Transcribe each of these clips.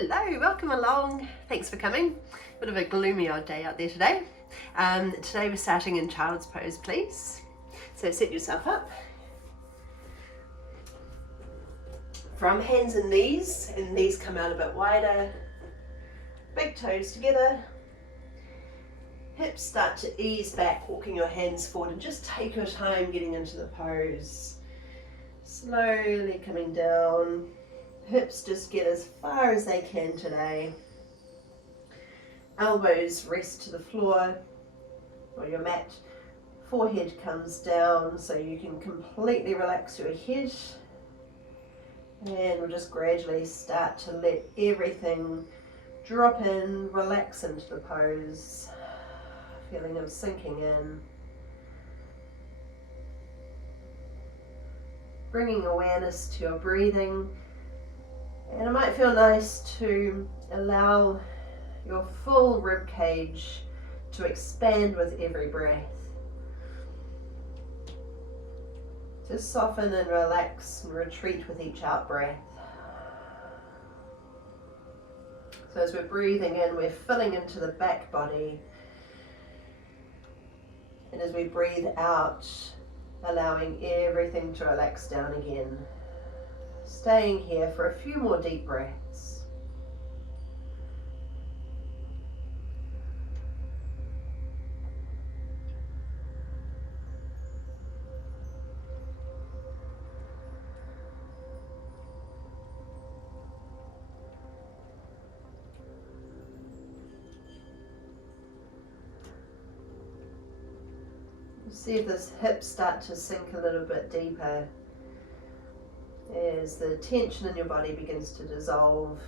Hello, welcome along. Thanks for coming. Bit of a gloomy old day out there today. Today we're starting in child's pose, please. So set yourself up. From hands and knees come out a bit wider. Big toes together. Hips start to ease back, walking your hands forward, and just take your time getting into the pose. Slowly coming down. Hips just get as far as they can today. Elbows rest to the floor or your mat. Forehead comes down so you can completely relax your head. And we'll just gradually start to let everything drop in, relax into the pose. Feeling of sinking in. Bringing awareness to your breathing. And it might feel nice to allow your full rib cage to expand with every breath. Just soften and relax and retreat with each out breath. So as we're breathing in, we're filling into the back body. And as we breathe out, allowing everything to relax down again. Staying here for a few more deep breaths. See if this hips start to sink a little bit deeper as the tension in your body begins to dissolve.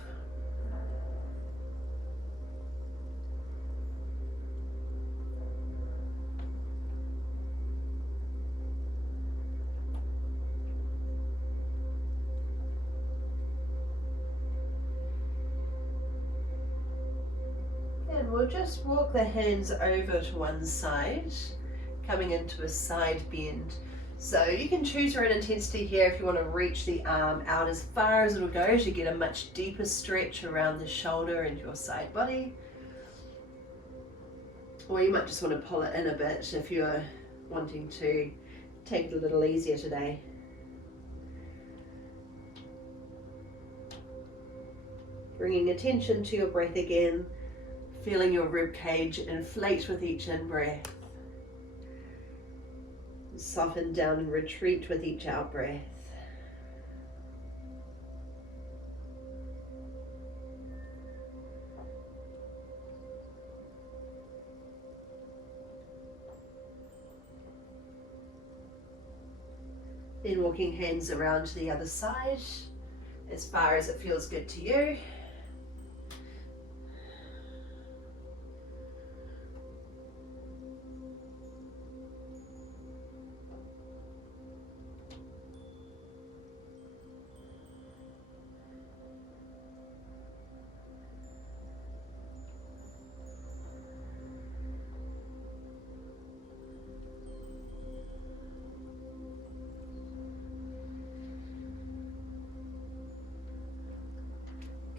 And we'll just walk the hands over to one side, coming into a side bend. So you can choose your own intensity here if you want to reach the arm out as far as it'll go to get a much deeper stretch around the shoulder and your side body. Or you might just want to pull it in a bit if you're wanting to take it a little easier today. Bringing attention to your breath again, feeling your rib cage inflate with each in-breath. Soften down and retreat with each out breath. Then walking hands around to the other side as far as it feels good to you.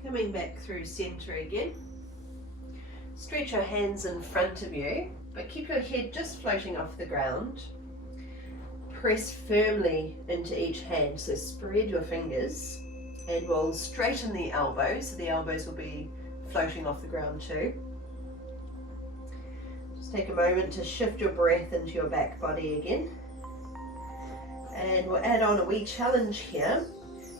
Coming back through center again. Stretch your hands in front of you, but keep your head just floating off the ground. Press firmly into each hand, so spread your fingers and we'll straighten the elbows, so the elbows will be floating off the ground too. Just take a moment to shift your breath into your back body again. And we'll add on a wee challenge here.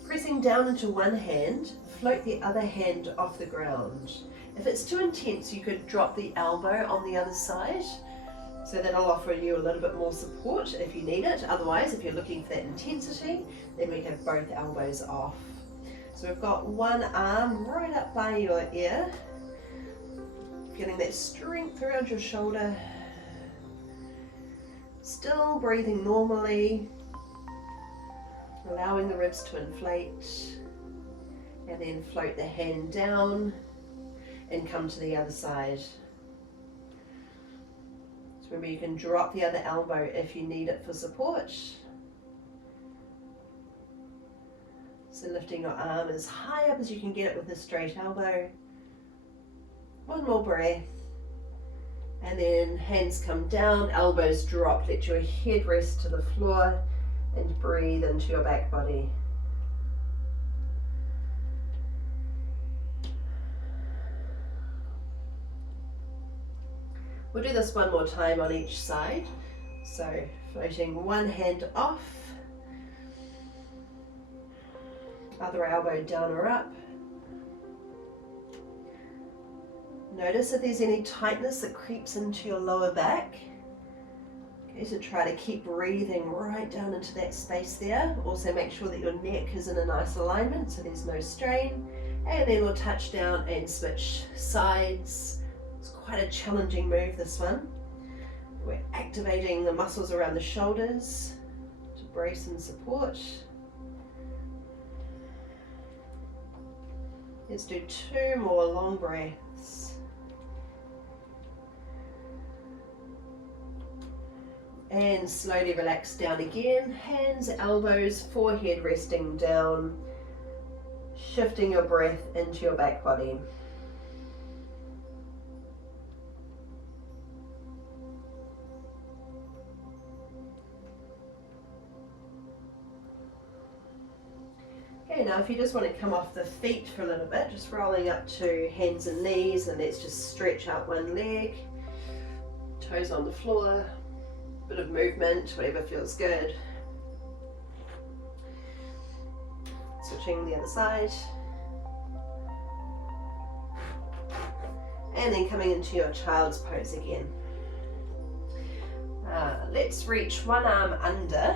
Pressing down into one hand, float the other hand off the ground. If it's too intense, you could drop the elbow on the other side. So that'll offer you a little bit more support if you need it. Otherwise, if you're looking for that intensity, then we have both elbows off. So we've got one arm right up by your ear. Feeling that strength around your shoulder. Still breathing normally. Allowing the ribs to inflate, and then float the hand down and come to the other side. So remember, you can drop the other elbow if you need it for support. So lifting your arm as high up as you can get it with a straight elbow. One more breath. And then hands come down, elbows drop, let your head rest to the floor and breathe into your back body. We'll do this one more time on each side. So floating one hand off, other elbow down or up. Notice if there's any tightness that creeps into your lower back. Okay, so try to keep breathing right down into that space there. Also make sure that your neck is in a nice alignment so there's no strain. And then we'll touch down and switch sides. It's quite a challenging move, this one. We're activating the muscles around the shoulders to brace and support. Let's do 2 more long breaths. And slowly relax down again. Hands, elbows, forehead resting down. Shifting your breath into your back body. Okay, now if you just want to come off the feet for a little bit, just rolling up to hands and knees, and let's just stretch out one leg, toes on the floor, bit of movement, whatever feels good. Switching the other side. And then coming into your child's pose again. Let's reach one arm under.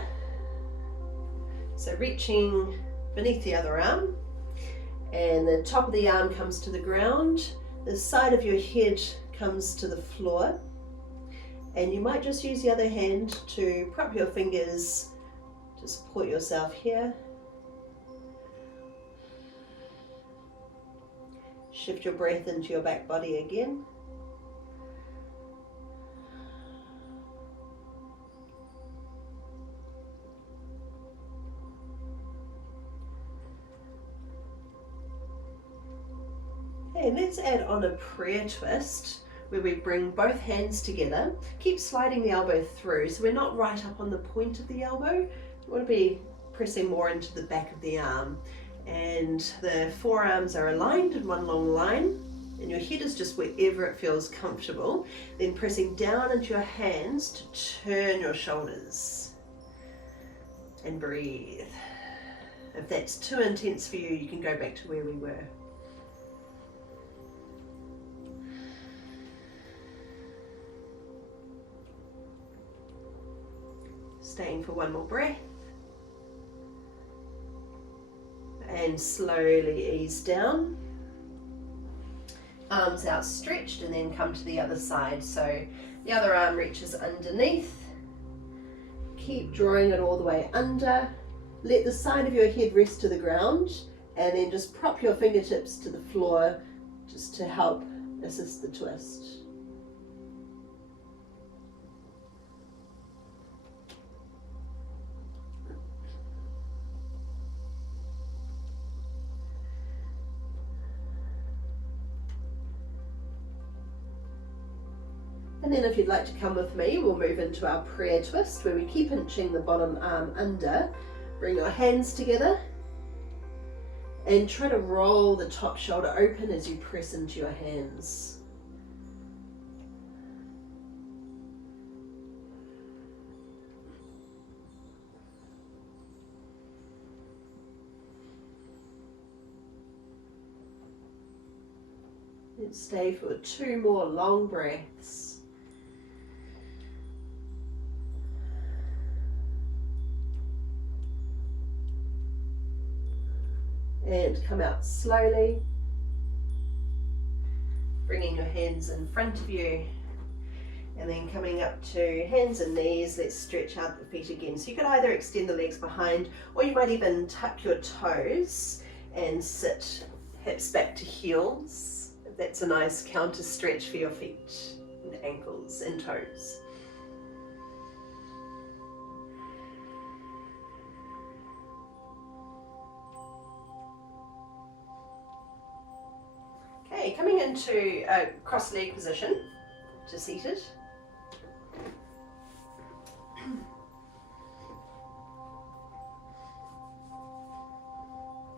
So reaching beneath the other arm, and the top of the arm comes to the ground, the side of your head comes to the floor, and you might just use the other hand to prop your fingers to support yourself here. Shift your breath into your back body again. Okay, let's add on a prayer twist where we bring both hands together. Keep sliding the elbow through so we're not right up on the point of the elbow. We want to be pressing more into the back of the arm. And the forearms are aligned in one long line, and your head is just wherever it feels comfortable. Then pressing down into your hands to turn your shoulders and breathe. If that's too intense for you, you can go back to where we were. Staying for one more breath. And slowly ease down. Arms outstretched, and then come to the other side. So the other arm reaches underneath. Keep drawing it all the way under. Let the side of your head rest to the ground, and then just prop your fingertips to the floor just to help assist the twist. And then if you'd like to come with me, we'll move into our prayer twist where we keep inching the bottom arm under. Bring your hands together and try to roll the top shoulder open as you press into your hands. Let's stay for 2 more long breaths. And come out slowly, bringing your hands in front of you, and then coming up to hands and knees. Let's stretch out the feet again. So you could either extend the legs behind, or you might even tuck your toes and sit hips back to heels. That's a nice counter stretch for your feet and ankles and toes. into a cross leg position to seated.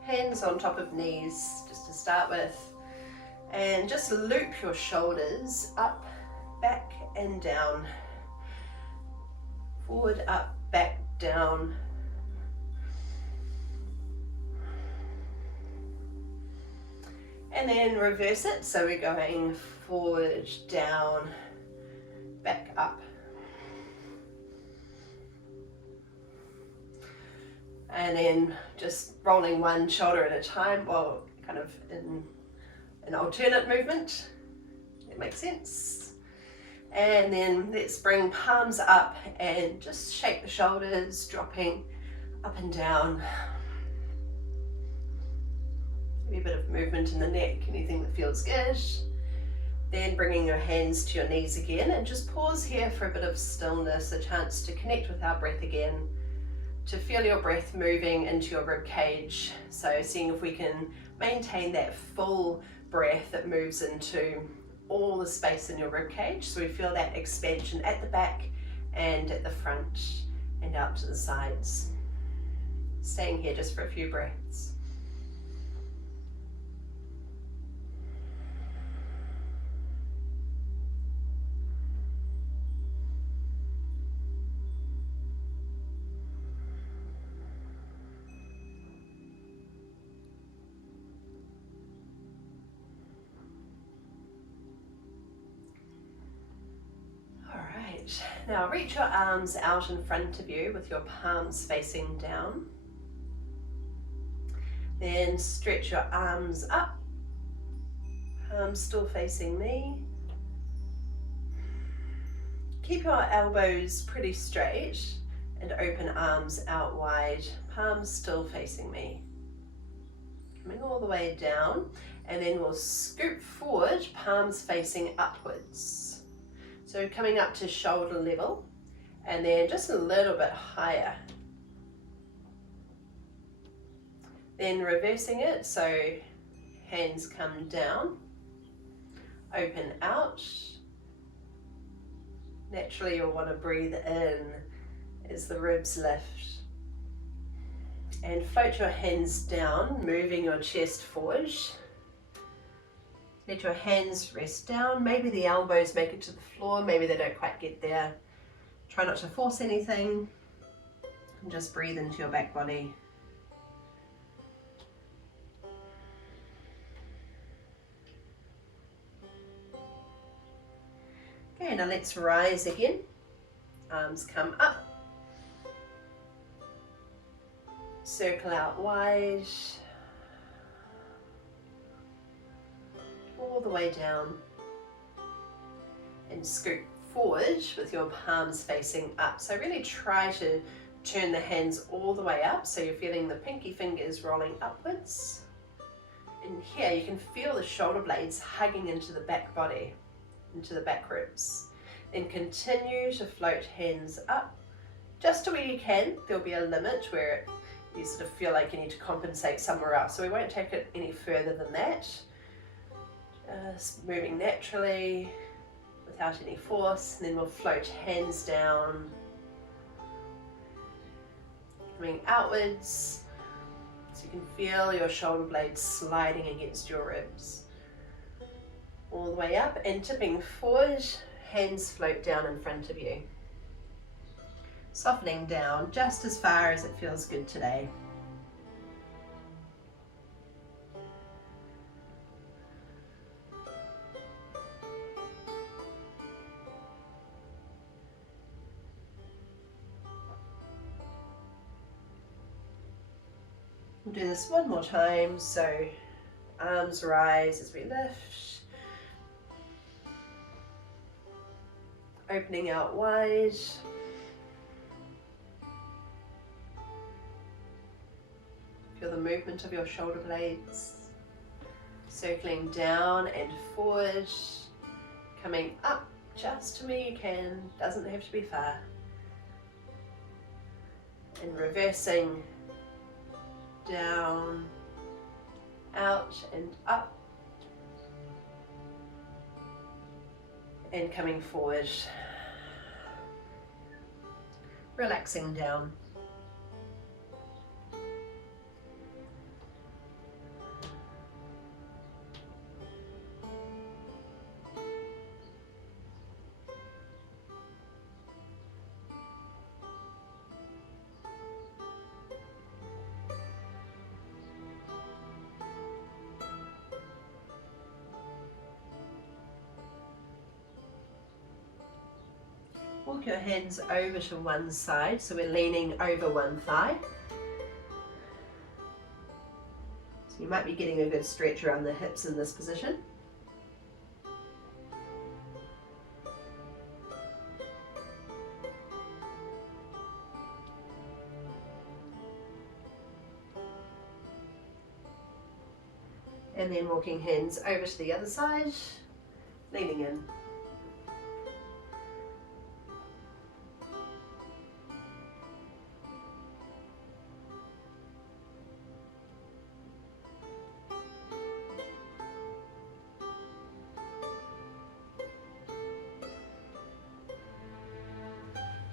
Hands on top of knees just to start with, and just loop your shoulders up, back and down, forward, up, back, down. And then reverse it, so we're going forward, down, back, up. And then just rolling one shoulder at a time, while kind of in an alternate movement. That makes sense. And then let's bring palms up and just shake the shoulders, dropping up and down. Maybe a bit of movement in the neck, anything that feels good. Then bringing your hands to your knees again, and just pause here for a bit of stillness, a chance to connect with our breath again, to feel your breath moving into your rib cage. So seeing if we can maintain that full breath that moves into all the space in your rib cage, so we feel that expansion at the back and at the front and out to the sides. Staying here just for a few breaths. Now reach your arms out in front of you with your palms facing down. Then stretch your arms up, palms still facing me. Keep your elbows pretty straight and open arms out wide, palms still facing me. Coming all the way down, and then we'll scoop forward, palms facing upwards. So coming up to shoulder level, and then just a little bit higher. Then reversing it, so hands come down, open out. Naturally you'll want to breathe in as the ribs lift. And float your hands down, moving your chest forward. Let your hands rest down. Maybe the elbows make it to the floor, maybe they don't quite get there. Try not to force anything, and just breathe into your back body. Okay, now let's rise again. Arms come up. Circle out wide. All the way down, and scoop forward with your palms facing up. So really try to turn the hands all the way up, so you're feeling the pinky fingers rolling upwards. And here you can feel the shoulder blades hugging into the back body, into the back ribs. Then continue to float hands up just to where you can. There'll be a limit where you sort of feel like you need to compensate somewhere else, so we won't take it any further than that. Just moving naturally without any force, and then we'll float hands down, coming outwards, so you can feel your shoulder blades sliding against your ribs. All the way up and tipping forward, hands float down in front of you. Softening down just as far as it feels good today. We'll do this one more time, so arms rise as we lift, opening out wide, feel the movement of your shoulder blades, circling down and forward, coming up just to where you can, doesn't have to be far, and reversing down, out and up, And coming forward, relaxing down. Walk your hands over to one side, so we're leaning over one thigh. So you might be getting a good stretch around the hips in this position. And then walking hands over to the other side, leaning in.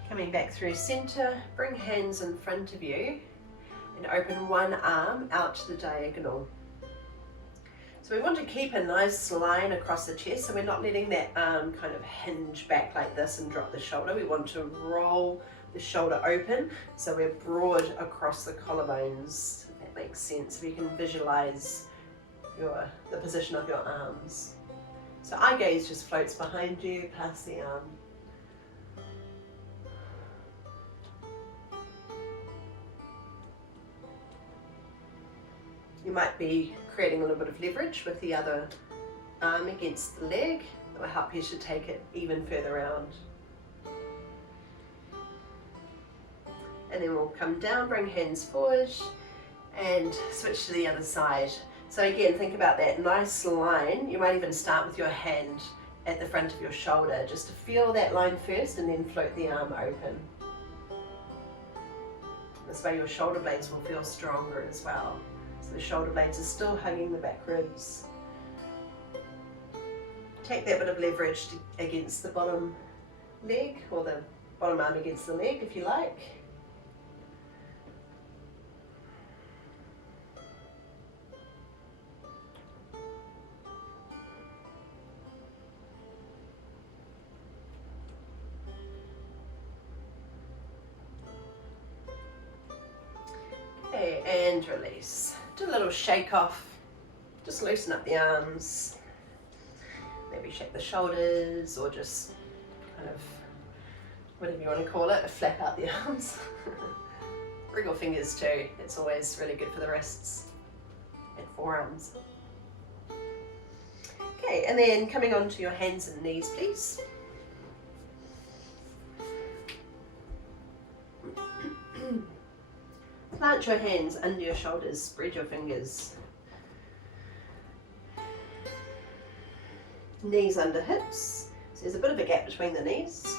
Coming back through center, bring hands in front of you and open one arm out to the diagonal. So we want to keep a nice line across the chest, so we're not letting that arm kind of hinge back like this and drop the shoulder. We want to roll the shoulder open so we're broad across the collarbones, if that makes sense. If you can visualize the position of your arms. So eye gaze just floats behind you, past the arm. You might be creating a little bit of leverage with the other arm against the leg. That will help you to take it even further out. And then we'll come down, bring hands forward and switch to the other side. So again, think about that nice line. You might even start with your hand at the front of your shoulder, just to feel that line first and then float the arm open. This way your shoulder blades will feel stronger as well. So the shoulder blades are still hugging the back ribs. Take that bit of leverage against the bottom leg, or the bottom arm against the leg if you like. Okay, and release. Do a little shake off. Just loosen up the arms. Maybe shake the shoulders, or just kind of, whatever you want to call it, flap out the arms. Wriggle fingers too. It's always really good for the wrists and forearms. Okay, and then coming on to your hands and knees, please. Plant your hands under your shoulders, spread your fingers. Knees under hips, so there's a bit of a gap between the knees.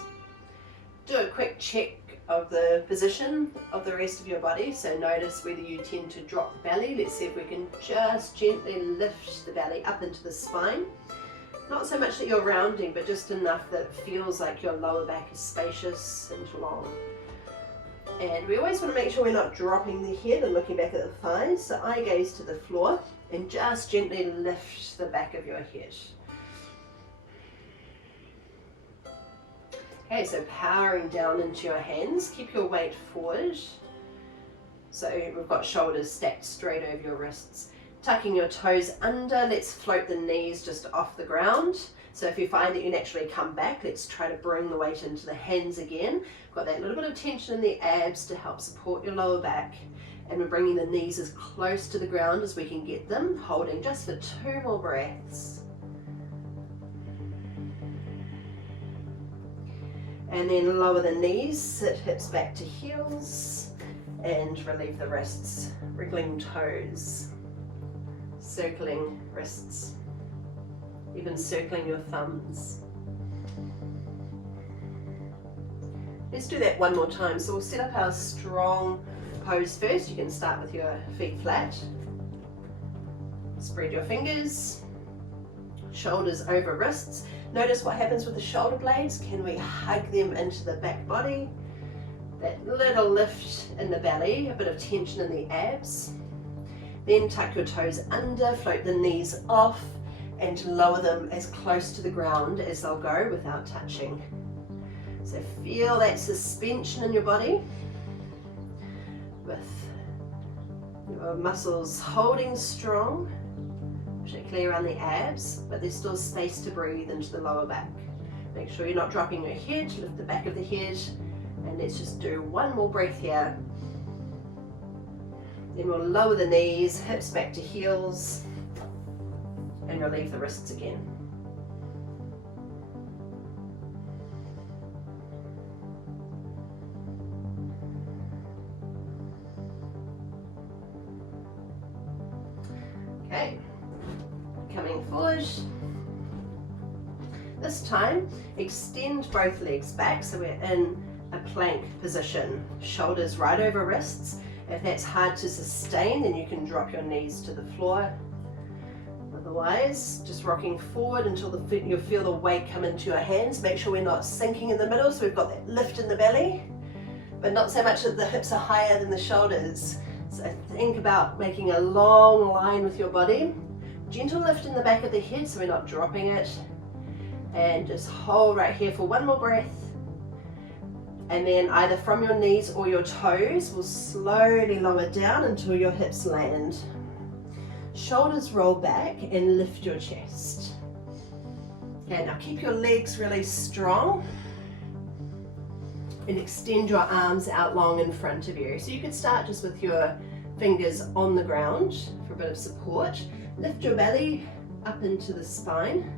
Do a quick check of the position of the rest of your body, so notice whether you tend to drop the belly. Let's see if we can just gently lift the belly up into the spine. Not so much that you're rounding, but just enough that it feels like your lower back is spacious and long. And we always want to make sure we're not dropping the head and looking back at the thighs, so eye gaze to the floor and just gently lift the back of your head. Okay, so powering down into your hands, keep your weight forward. So we've got shoulders stacked straight over your wrists. Tucking your toes under, let's float the knees just off the ground. So if you find that you naturally come back, let's try to bring the weight into the hands again. Got that little bit of tension in the abs to help support your lower back. And we're bringing the knees as close to the ground as we can get them, holding just for 2 more breaths. And then lower the knees, sit hips back to heels, and relieve the wrists, wriggling toes, circling wrists, even circling your thumbs. Let's do that one more time. So we'll set up our strong pose first. You can start with your feet flat. Spread your fingers, shoulders over wrists. Notice what happens with the shoulder blades. Can we hug them into the back body? That little lift in the belly, a bit of tension in the abs. Then tuck your toes under, float the knees off, and lower them as close to the ground as they'll go without touching. So feel that suspension in your body with your muscles holding strong, particularly around the abs, but there's still space to breathe into the lower back. Make sure you're not dropping your head, lift the back of the head, and let's just do one more breath here. Then we'll lower the knees, hips back to heels, and relieve the wrists again. Okay, coming forward. This time, extend both legs back so we're in a plank position. Shoulders right over wrists. If that's hard to sustain, then you can drop your knees to the floor. Otherwise, just rocking forward until you feel the weight come into your hands. Make sure we're not sinking in the middle, so we've got that lift in the belly, but not so much that the hips are higher than the shoulders. So think about making a long line with your body. Gentle lift in the back of the head so we're not dropping it. And just hold right here for one more breath. And then either from your knees or your toes, we'll slowly lower down until your hips land. Shoulders roll back and lift your chest. Okay, now keep your legs really strong and extend your arms out long in front of you. So you could start just with your fingers on the ground for a bit of support. Lift your belly up into the spine.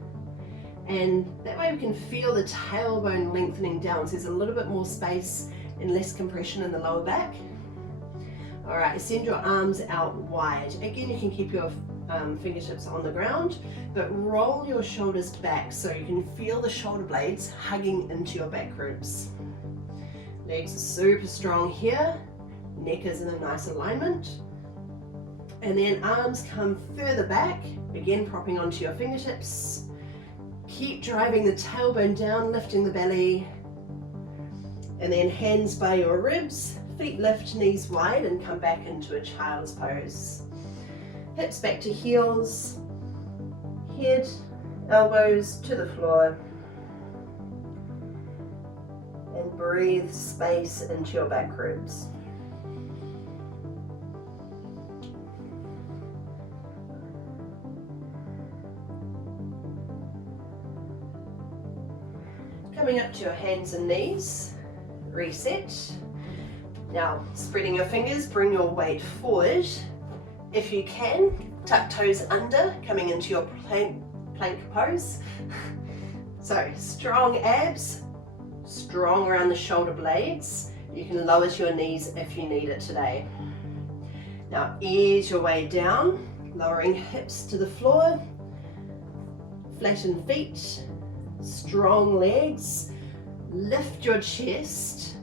And that way we can feel the tailbone lengthening down, so there's a little bit more space and less compression in the lower back. All right, send your arms out wide. Again, you can keep your fingertips on the ground, but roll your shoulders back so you can feel the shoulder blades hugging into your back ribs. Legs are super strong here, neck is in a nice alignment. And then arms come further back, again propping onto your fingertips. Keep driving the tailbone down, lifting the belly, and then hands by your ribs, feet lift, knees wide, and come back into a child's pose. Hips back to heels, head, elbows to the floor, and breathe space into your back ribs. Coming up to your hands and knees, reset. Now, spreading your fingers, bring your weight forward. If you can, tuck toes under, coming into your plank pose. So, strong abs, strong around the shoulder blades. You can lower to your knees if you need it today. Now, ease your way down, lowering hips to the floor, flatten feet, strong legs, lift your chest,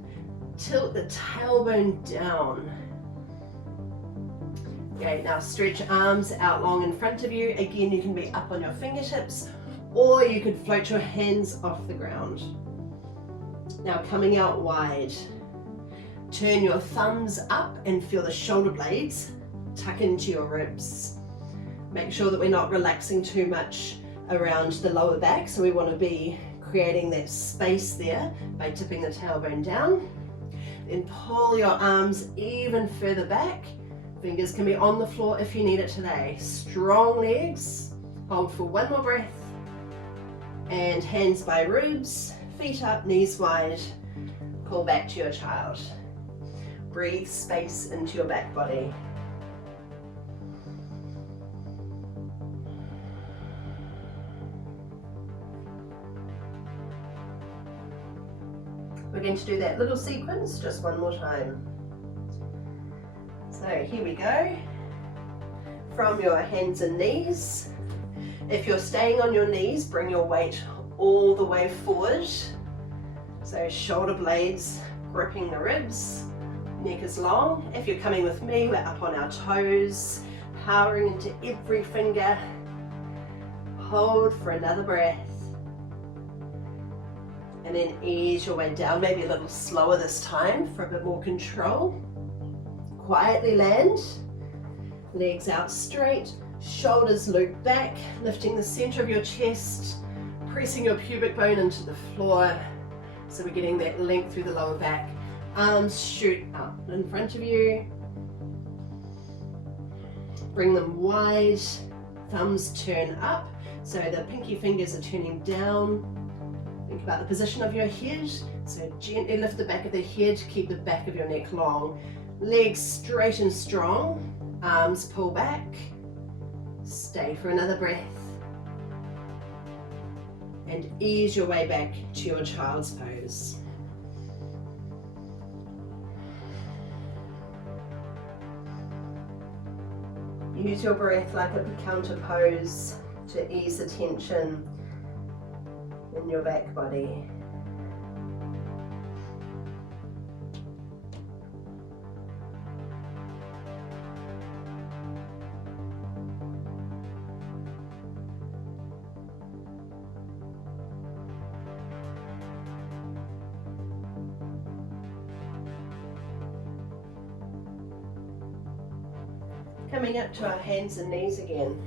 tilt the tailbone down. Okay, now stretch arms out long in front of you. Again, you can be up on your fingertips, or you could float your hands off the ground. Now coming out wide, turn your thumbs up and feel the shoulder blades tuck into your ribs. Make sure that we're not relaxing too much around the lower back, so we want to be creating that space there by tipping the tailbone down. Then pull your arms even further back. Fingers can be on the floor if you need it today. Strong legs. Hold for one more breath. And hands by ribs, feet up, knees wide. Pull back to your child. Breathe space into your back body. We're going to do that little sequence just one more time. So here we go. From your hands and knees. If you're staying on your knees, bring your weight all the way forward. So shoulder blades gripping the ribs, neck is long. If you're coming with me, we're up on our toes, powering into every finger. Hold for another breath. And then ease your way down, maybe a little slower this time for a bit more control. Quietly land, legs out straight, shoulders loop back, lifting the center of your chest, pressing your pubic bone into the floor. So we're getting that length through the lower back. Arms shoot up in front of you. Bring them wide, thumbs turn up, so the pinky fingers are turning down. Think about the position of your head, so gently lift the back of the head, keep the back of your neck long. Legs straight and strong, arms pull back. Stay for another breath. And ease your way back to your child's pose. Use your breath like a counter pose to ease the tension in your back body. Coming up to our hands and knees again.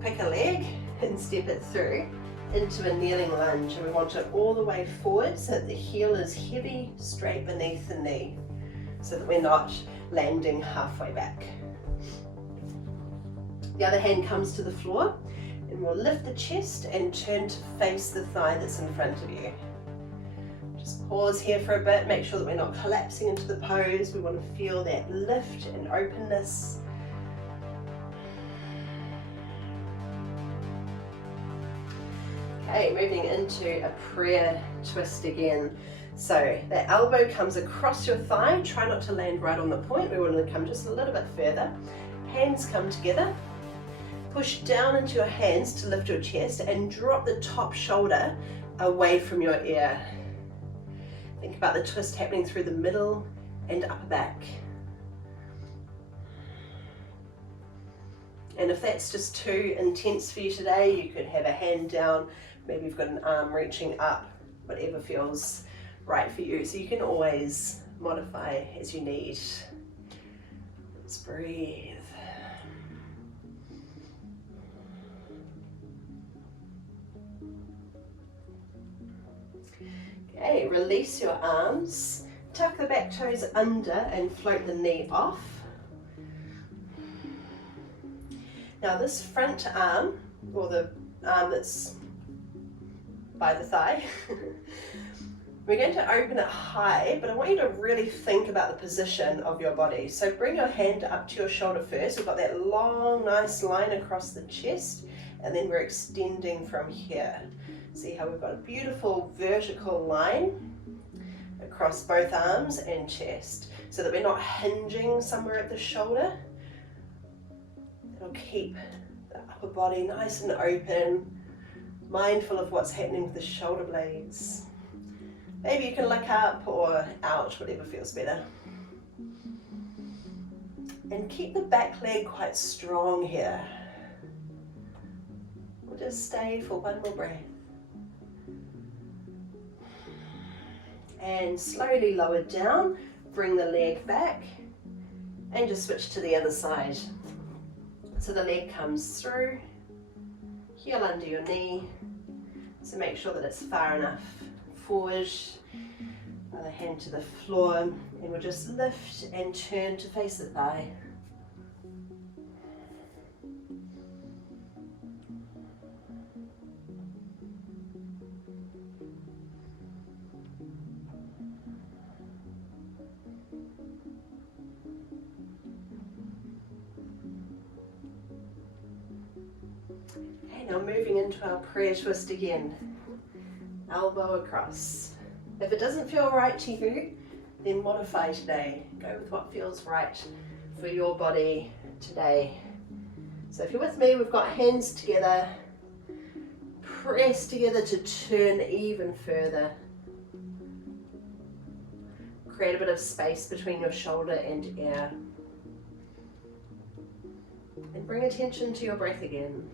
Pick a leg and step it through into a kneeling lunge, and we want it all the way forward so that the heel is heavy, straight beneath the knee, so that we're not landing halfway back. The other hand comes to the floor, and we'll lift the chest and turn to face the thigh that's in front of you. Just pause here for a bit, make sure that we're not collapsing into the pose. We want to feel that lift and openness. Okay, moving into a prayer twist again. So the elbow comes across your thigh, try not to land right on the point. We want to come just a little bit further. Hands come together. Push down into your hands to lift your chest and drop the top shoulder away from your ear. Think about the twist happening through the middle and upper back. And if that's just too intense for you today, you could have a hand down, maybe you've got an arm reaching up, whatever feels right for you. So you can always modify as you need. Let's breathe. Okay, release your arms, tuck the back toes under and float the knee off. Now this front arm, or the arm that's by the thigh, we're going to open it high, but I want you to really think about the position of your body. So bring your hand up to your shoulder first. We've got that long, nice line across the chest, and then we're extending from here. See how we've got a beautiful vertical line across both arms and chest, so that we're not hinging somewhere at the shoulder. It'll keep the upper body nice and open, mindful of what's happening with the shoulder blades. Maybe you can look up or out, whatever feels better. And keep the back leg quite strong here. We'll just stay for one more breath. And slowly lower down, bring the leg back, and just switch to the other side. So the leg comes through, heel under your knee, so make sure that it's far enough forward. Other hand to the floor, and we'll just lift and turn to face the thigh. Okay, now moving into our prayer twist again. Elbow across. If it doesn't feel right to you, then modify today. Go with what feels right for your body today. So if you're with me, we've got hands together. Press together to turn even further. Create a bit of space between your shoulder and ear. And bring attention to your breath again.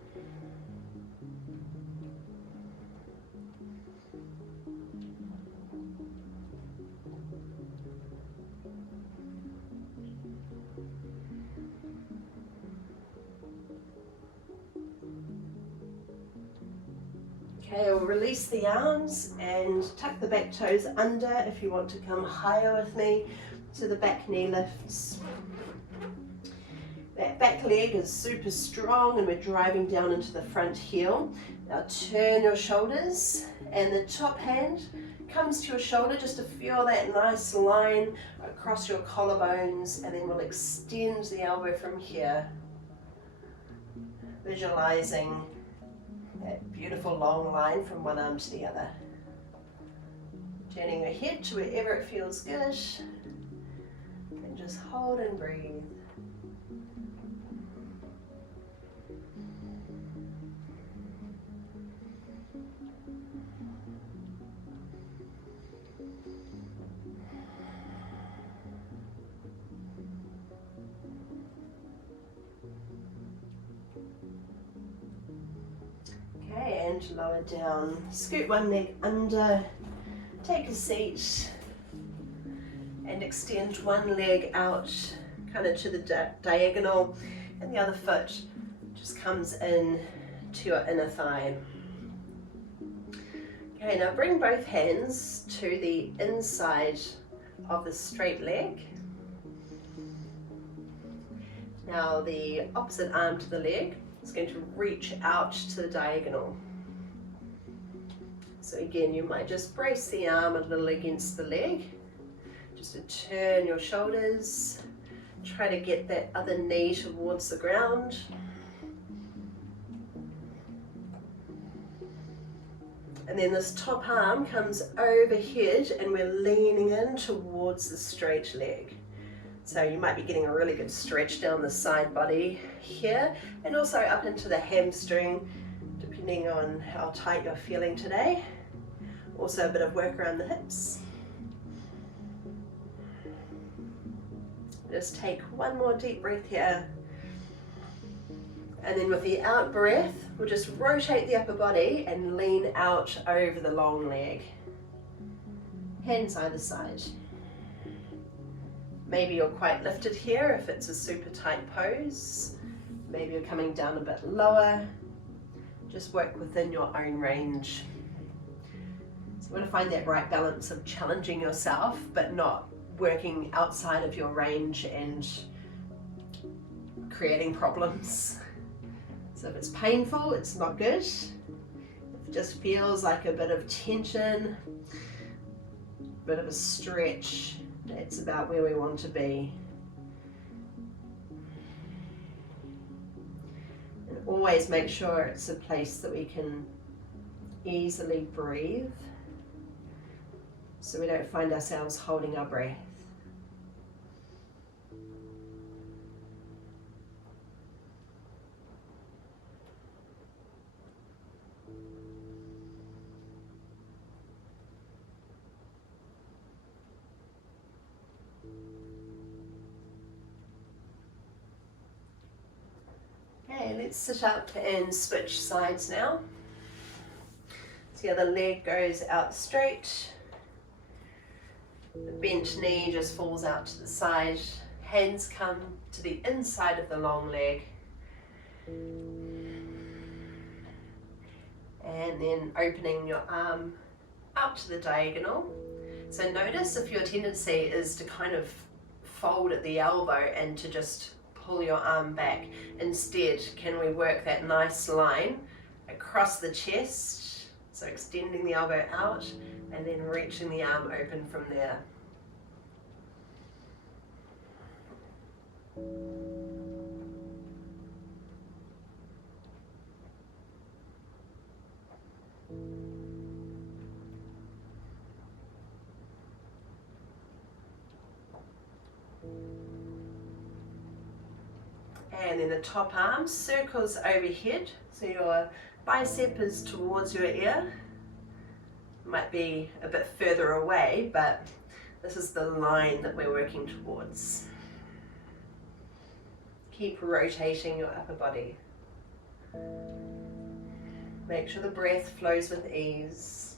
Okay, we'll release the arms and tuck the back toes under if you want to come higher with me. So the back knee lifts. That back leg is super strong and we're driving down into the front heel. Now turn your shoulders and the top hand comes to your shoulder just to feel that nice line across your collarbones, and then we'll extend the elbow from here. Visualizing that beautiful long line from one arm to the other. Turning your head to wherever it feels good and just hold and breathe. Okay, and lower down. Scoot one leg under, take a seat, and extend one leg out kind of to the diagonal, and the other foot just comes in to your inner thigh. Okay, now bring both hands to the inside of the straight leg. Now the opposite arm to the leg is going to reach out to the diagonal. So again, you might just brace the arm a little against the leg, just to turn your shoulders, try to get that other knee towards the ground. And then this top arm comes overhead and we're leaning in towards the straight leg. So you might be getting a really good stretch down the side body here and also up into the hamstring, depending on how tight you're feeling today. Also a bit of work around the hips. Just take one more deep breath here. And then with the out breath, we'll just rotate the upper body and lean out over the long leg. Hands either side. Maybe you're quite lifted here if it's a super tight pose. Maybe you're coming down a bit lower. Just work within your own range. So you want to find that right balance of challenging yourself, but not working outside of your range and creating problems. So if it's painful, it's not good. If it just feels like a bit of tension, a bit of a stretch, that's about where we want to be. And always make sure it's a place that we can easily breathe, so we don't find ourselves holding our breath. Okay, let's sit up and switch sides now. So the other leg goes out straight. The bent knee just falls out to the side. Hands come to the inside of the long leg. And then opening your arm out to the diagonal. So notice if your tendency is to kind of fold at the elbow and to just pull your arm back. Instead, can we work that nice line across the chest? So extending the elbow out and then reaching the arm open from there. And then the top arm circles overhead, so your bicep is towards your ear. Might be a bit further away, but this is the line that we're working towards. Keep rotating your upper body. Make sure the breath flows with ease.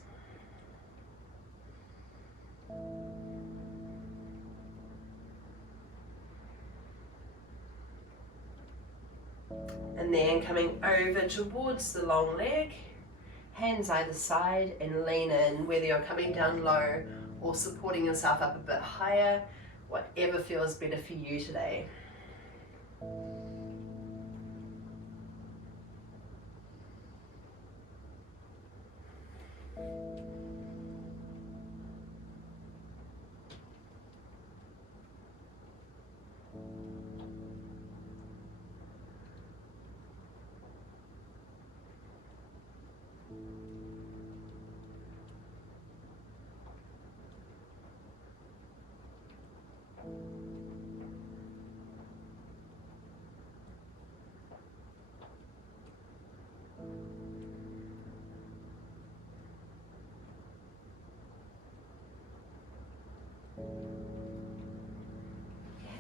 And then coming over towards the long leg, Hands either side and lean in, whether you're coming down low or supporting yourself up a bit higher, whatever feels better for you today.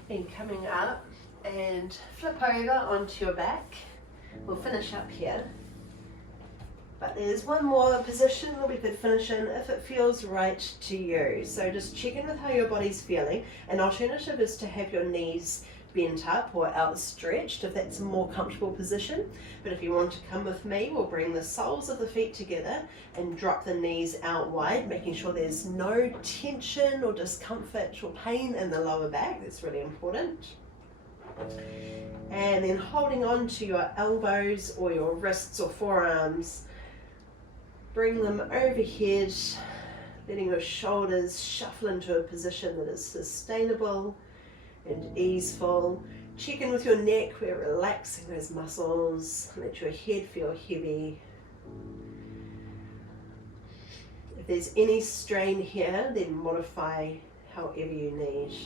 And coming up and flip over onto your back. We'll finish up here. But there's one more position that we could finish in if it feels right to you. So just check in with how your body's feeling. An alternative is to have your knees bent up or outstretched if that's a more comfortable position. But if you want to come with me, we'll bring the soles of the feet together and drop the knees out wide, making sure there's no tension or discomfort or pain in the lower back. That's really important. And then holding on to your elbows or your wrists or forearms, bring them overhead, letting your shoulders shuffle into a position that is sustainable and easeful. Check in with your neck. We're relaxing those muscles. Let your head feel heavy. If there's any strain here, then modify however you need.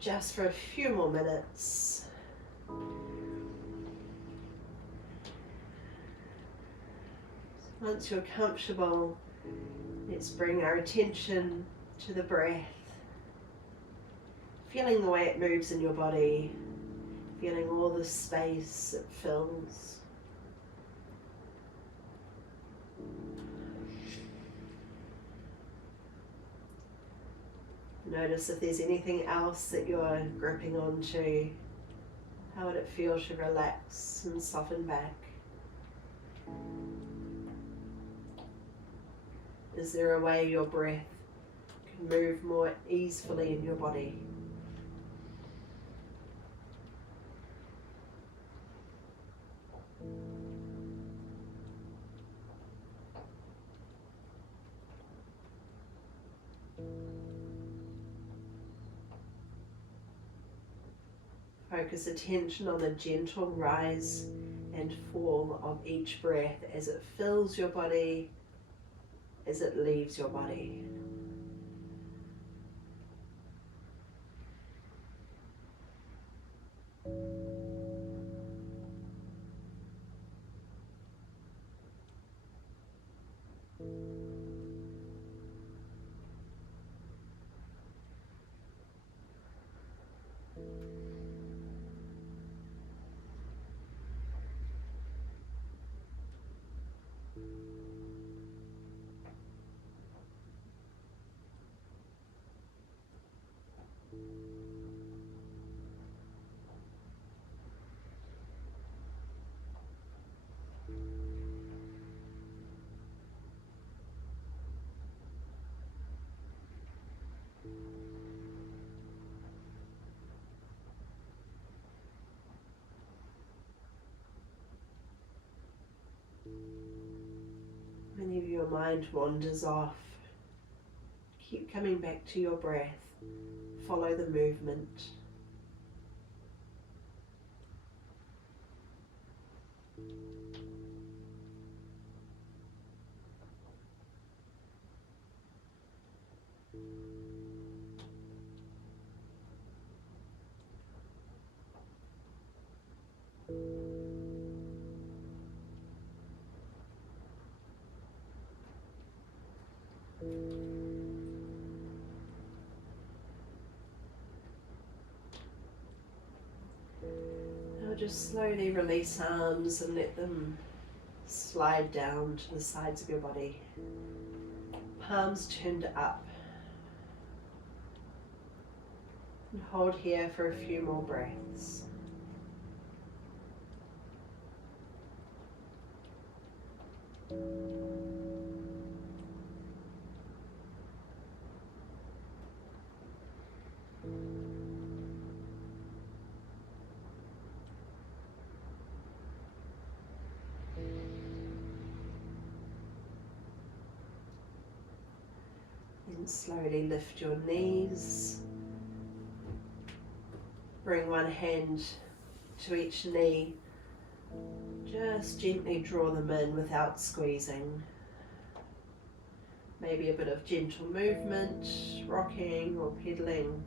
Just for a few more minutes. Once you're comfortable, let's bring our attention to the breath. Feeling the way it moves in your body, feeling all the space it fills. Notice if there's anything else that you're gripping onto. How would it feel to relax and soften back? Is there a way your breath can move more easily in your body? Focus attention on the gentle rise and fall of each breath as it fills your body, as it leaves your body. Whenever your mind wanders off, keep coming back to your breath. Follow the movement. Now just slowly release arms and let them slide down to the sides of your body. Palms turned up. And hold here for a few more breaths. And slowly lift your knees. Bring one hand to each knee. Just gently draw them in without squeezing. Maybe a bit of gentle movement, rocking or pedaling.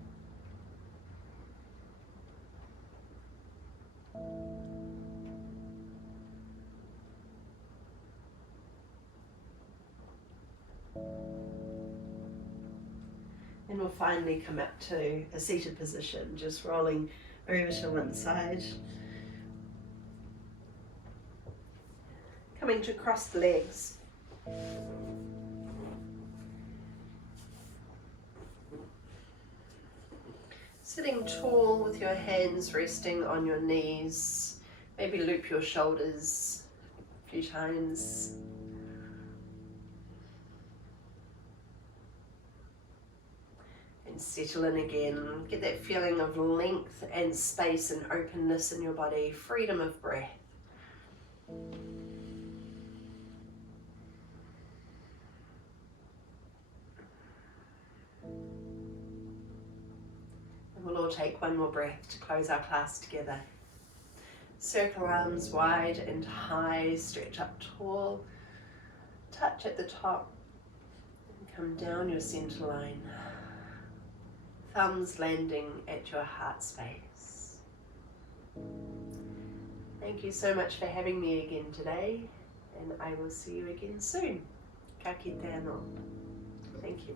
And we'll finally come up to a seated position, just rolling over to one side. Coming to crossed legs. Sitting tall with your hands resting on your knees. Maybe loop your shoulders a few times. And settle in again. Get that feeling of length and space and openness in your body, freedom of breath. We'll all take one more breath to close our class together. Circle arms wide and high, stretch up tall, touch at the top, and come down your center line. Thumbs landing at your heart space. Thank you so much for having me again today, and I will see you again soon. Ka kite anō. Thank you.